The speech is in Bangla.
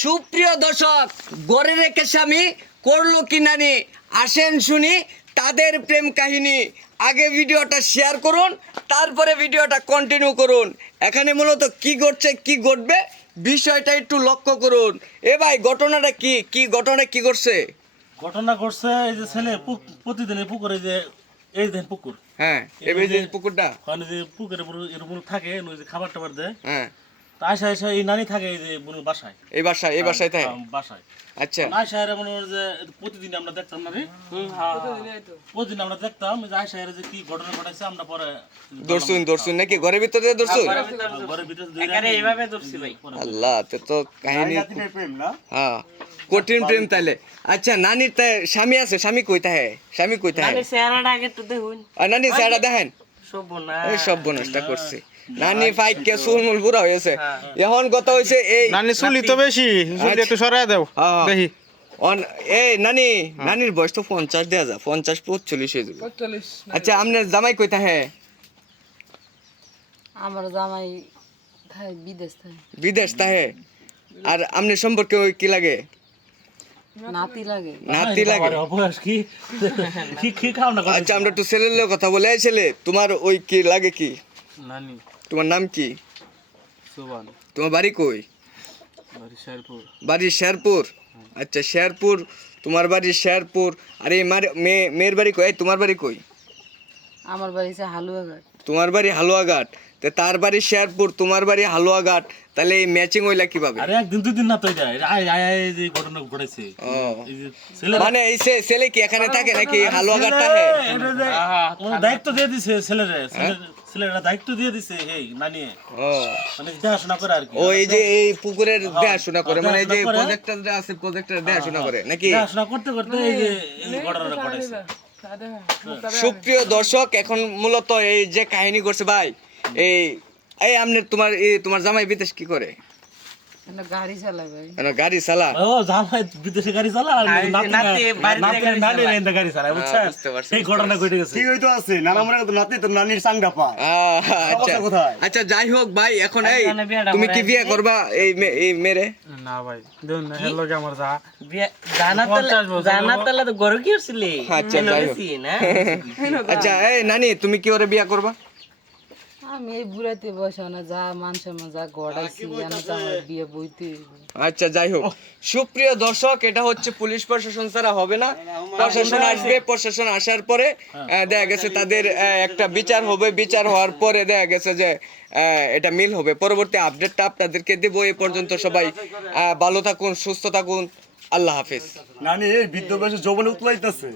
সুপ্রিয় দর্শক, গড়ে রেখে স্বামী করলো কি নানি, আসেন শুনি তাদের প্রেম কাহিনী। আগে ভিডিওটা শেয়ার করুন, তারপরে ভিডিওটা কন্টিনিউ করুন। এখানে মূলত কি ঘটছে কি ঘটবে বিষয়টা একটু লক্ষ্য করুন। এ ভাই, ঘটনাটা কি কি ঘটনা কি করছে? ঘটনা ঘটছে এই যে ছেলে প্রতিদিন এই পুকুরে যে এই দেন পুকুর, হ্যাঁ, এবার যে পুকুরটা, ওখানে যে পুকুরে এর উপর থাকে ওই যে খাবার টাবার দেয়। হ্যাঁ, তা আয়সা আয়সা এই নানি থাকে এই যে বোনের বাসায়, এই বাসায় তাই? বাসায়। আচ্ছা, আয়সা এর মনে হয় যে প্রতিদিন আমরা দেখতাম না রে, প্রতিদিন আমরা দেখতাম যে আয়সা এর যে কি ঘটনা ঘটাইছে আমরা পরে দর্শুন নাকি ঘরের ভিতরে দর্শুন? ঘরের ভিতরে এইভাবে ধরছি ভাই। আল্লাহ, তো কাহিনী হ্যাঁ, কঠিন প্রেম তাইলে। আচ্ছা, নানির তাই স্বামী আছে? স্বামী কইতা হে? স্বামী কইতা হে? নানি চেহারাটা আগে একটু দেখুন। আর নানি সারা দেখেন, সর্বনাশ। এই সব বনসটা করছে নানি। ফাইকে চুলমুল পুরা হয়েছে। এখন কথা হইছে এই নানি চুলি তো বেশি, চুলি একটু সরাই দাও হ্যাঁ। দেখি। এই নানির বয়স তো 50 দেয়া যা, 50-45 হয়ে যাবে। আচ্ছা, আপনার জামাই কইতা হে? আমার জামাই থাকে বিদেশ থাকে, বিদেশ তাহে। আর আপনার সম্পর্কে ওই কি লাগে? নাতি লাগে। নাতি লাগে। বয়স কি কি কি খাও না আচ্ছা, আমরা একটু ছেলের লোক কথা বলে। এই ছেলে, তোমার ওই কি লাগে কি? নানি তোমার নাম কি? সুবান, তোমার বাড়ি কই? বাড়ি শেরপুর। বাড়ি শেরপুর। আচ্ছা, শেরপুর, তোমার বাড়ি শেরপুর। আর এই মেয়ের বাড়ি কই? এই, তোমার বাড়ি কই? আমার বাড়ি হচ্ছে হালুয়াঘাট। তোমার বাড়ি হালুয়াঘাট, তে তার বাড়ি শেরপুর, তোমার বাড়ি হালুয়াঘাট। তাহলে এই ম্যাচিং হইলা কিভাবে? আরে একদিন দুই দিন না তো যায় আয় আয় আয় যে ঘটনা ঘটেছে। ও, এই যে ছেলে মানে এই ছেলে কি এখানে থাকে নাকি হালুয়াঘাট থাকে? দায়িত্ব দিয়ে দিছে ছেলেরে, ছেলেরা দায়িত্ব দিয়ে দিছে এই নানি, ও, মানে দেখাশোনা করে আর কি। ও এই যে এই পুকুরের দেখাশোনা করে, মানে এই যে দেখাশোনা করে। প্রজেক্টর আছে, প্রজেক্টর দেখাশোনা করে নাকি? দেখাশোনা করতে করতে এই যে এই ঘটনাটা ঘটেছে। সুপ্রিয় দর্শক, এখন মূলত এই যে কাহিনী করছে ভাই, এই এই আপনার তোমার জামাই বিদেশ কি করে? একটা গাড়ি চালায় ভাই। গাড়ি চালা? ও জামাই বিদেশে গাড়ি চালা আর নাতি বাড়িতে গাড়ি নানি গাড়ি চালায়, বুঝছেন? বুঝতে পারছি। এই ঘটনা ঘটে গেছে। ঠিক হইতো আছে নানা মনে তো নাতি তো নানির সাংটা পায়। আচ্ছা কোথায়? আচ্ছা, যাই হোক ভাই, এখন এই একজনে বিয়েটা তুমি কি করে বিয়ে করবা এই মেরে? না ভাই, দেখুন না, হের লগে আমার যা জানাতালে তো গরু কি হচ্ছিলি? আচ্ছা, যাই হোক। না আচ্ছা, এই নানি, তুমি কি ওরে বিয়ে করবা? আমি এই বুড়াতে বসে না, যা মানুষের যা গড়াইছি জানো তো আমার বিয়ে বইতে হইবে। আচ্ছা, যাই হোক। সুপ্রিয় দর্শক, এটা হচ্ছে পুলিশ প্রশাসন ছাড়া হবে না। প্রশাসন আসবে, প্রশাসন আসার পরে দেখা গেছে তাদের একটা বিচার হবে। বিচার হওয়ার পরে দেখা গেছে যে এটা মিল হবে। পরবর্তী আপডেটটা আপনাদেরকে দেবো। এই পর্যন্ত সবাই ভালো থাকুন, সুস্থ থাকুন। আল্লাহ হাফিজ। নানি এই বৃদ্ধ বয়সে যৌবনে উতলাইতেছে।